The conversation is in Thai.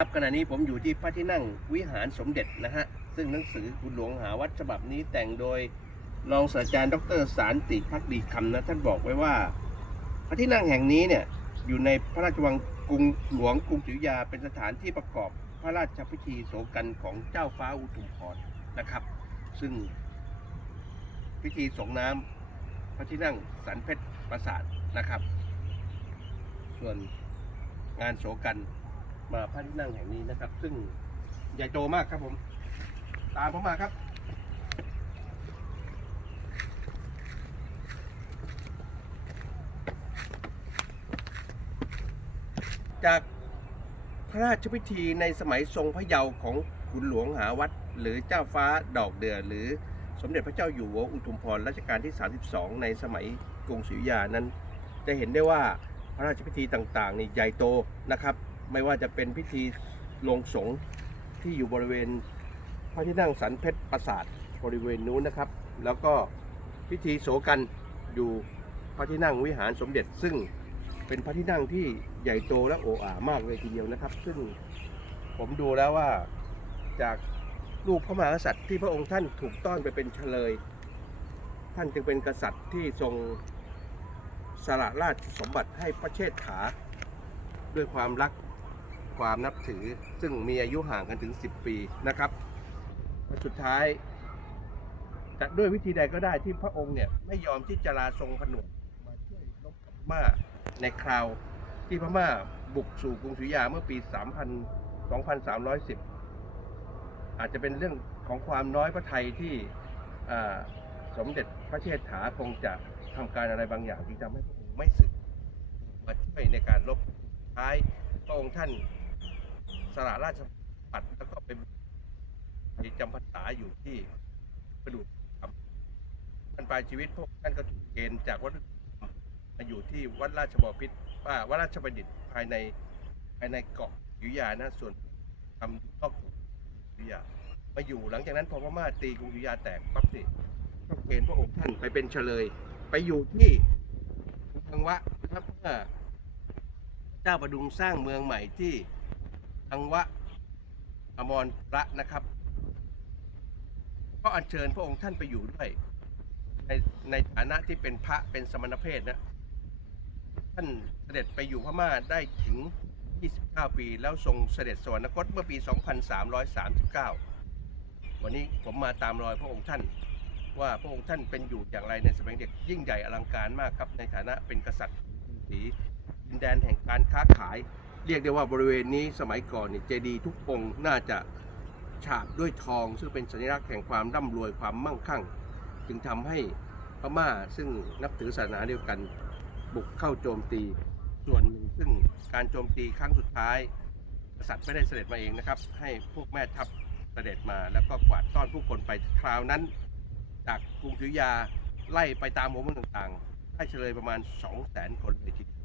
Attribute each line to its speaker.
Speaker 1: ครับขณะนี้ผมอยู่ที่พระที่นั่งวิหารสมเด็จนะฮะ ซึ่งหนังสือคุณหลวงหาวัดฉบับนี้แต่งโดยรองศาสตราจารย์ดรสารติพักดีคำนะ ท่านบอกไว้ว่า พระที่นั่งแห่งนี้เนี่ยอยู่ในพระราชวังกรุงหลวงกรุงศรียาเป็นสถานที่ประกอบพระราชพิธีโสกันของเจ้าฟ้าอุทุมพรนะครับ ซึ่งพิธีส่งน้ำพระที่นั่งสันเพชรปราสาทนะครับ ส่วนงานโสกัน มาพระที่นั่งแห่งนี้นะครับ ซึ่งใหญ่โตมากครับผม ตามผมมาครับจากพระราชพิธีในสมัยทรงพระเยาว์ของขุนหลวงหาวัด หรือเจ้าฟ้าดอกเดือหรือสมเด็จพระเจ้าอยู่หัวอุทุมพรรัชกาลที่ 32 ในสมัยกรุงศรีอยุธยานั้น จะเห็นได้ว่าพระราชพิธีต่างๆนี่ใหญ่โตนะครับ ไม่ว่าจะเป็นพิธีลงสงที่อยู่บริเวณพระที่นั่งสันเพชรปราสาทบริเวณนู้นนะครับ แล้วก็พิธีโสกันอยู่พระที่นั่งวิหารสมเด็จ ซึ่งเป็นพระที่นั่งที่ใหญ่โตและโอ้อามากเลยทีเดียวนะครับ ซึ่งผมดูแล้วว่าจากรูปพระมหากษัตริย์ที่พระองค์ท่านถูกต้อนไปเป็นเฉลย ท่านจึงเป็นกษัตริย์ที่ทรงสละราชสมบัติให้พระเชษฐาด้วยความรัก ความนับถือ ซึ่งมีอายุห่างกันถึง 10 ปีนะครับสุดท้ายจะด้วยวิธีใดก็ได้ที่พระองค์เนี่ยไม่ยอมที่จะลาทรงผนวกมาช่วยรบกับพม่าในคราวที่พม่าบุกสู่กรุงศรีอยุธยาเมื่อปี 3000 2310 อาจจะเป็นเรื่องของความน้อยพระไทยที่สมเด็จพระเชษฐาคงจะทำการอะไรบางอย่างที่ทำให้พระองค์ไม่สึกมาช่วยในการรบท้ายพระองค์ท่าน สละราชสมบัติแล้วก็ไปไปจำพรรษาอยู่ที่ประดูครับท่านปลายชีวิตพวกท่านก็ถูกเกณฑ์จากวัดมาอยู่ที่วัดราชบพิตรว่าวัดราชบัณฑิตภายในภายในเกาะยุยานะส่วนทำอยู่นอกยุยามาอยู่หลังจากนั้นพอพม่าตีกรุงยุยาแตกปั๊บสิก็เกณฑ์พระองค์ท่านไปเป็นเฉลย ไปอยู่ที่เมืองวะนะครับเมื่อเจ้าประดุงสร้างเมืองใหม่ที่ อังวะอมรพระนะครับ ก็อัญเชิญพระองค์ท่านไปอยู่ด้วยในในฐานะที่เป็นพระเป็นสมณเพศนะ ท่านเสด็จไปอยู่พม่าได้ถึง 29 ปี แล้วทรงเสด็จสวรรคตเมื่อปี 2339 วันนี้ผมมาตามรอยพระองค์ท่าน ว่าพระองค์ท่านเป็นอยู่อย่างไรในสมัยเด็กยิ่งใหญ่อลังการมากครับ ในฐานะเป็นกษัตริย์สีดินแดนแห่งการค้าขาย เรียกได้ว่าบริเวณนี้สมัยก่อนเนี่ยเจดีย์ทุกองค์น่าจะฉาบด้วยทอง ซึ่งเป็นสัญลักษณ์แห่งความร่ำรวยความมั่งคั่ง จึงทำให้พม่าซึ่งนับถือศาสนาเดียวกันบุกเข้าโจมตี ส่วนหนึ่งซึ่งการโจมตีครั้งสุดท้ายกษัตริย์ไม่ได้เสด็จมาเองนะครับ ให้พวกแม่ทัพเสด็จมาแล้วก็กวาดต้อนผู้คนไปคราวนั้น จากกรุงศรีอยาไล่ไปตามหัวเมืองต่างๆได้เฉลยประมาณ 2 0 0 0 0 0 คนเลยทีเดียว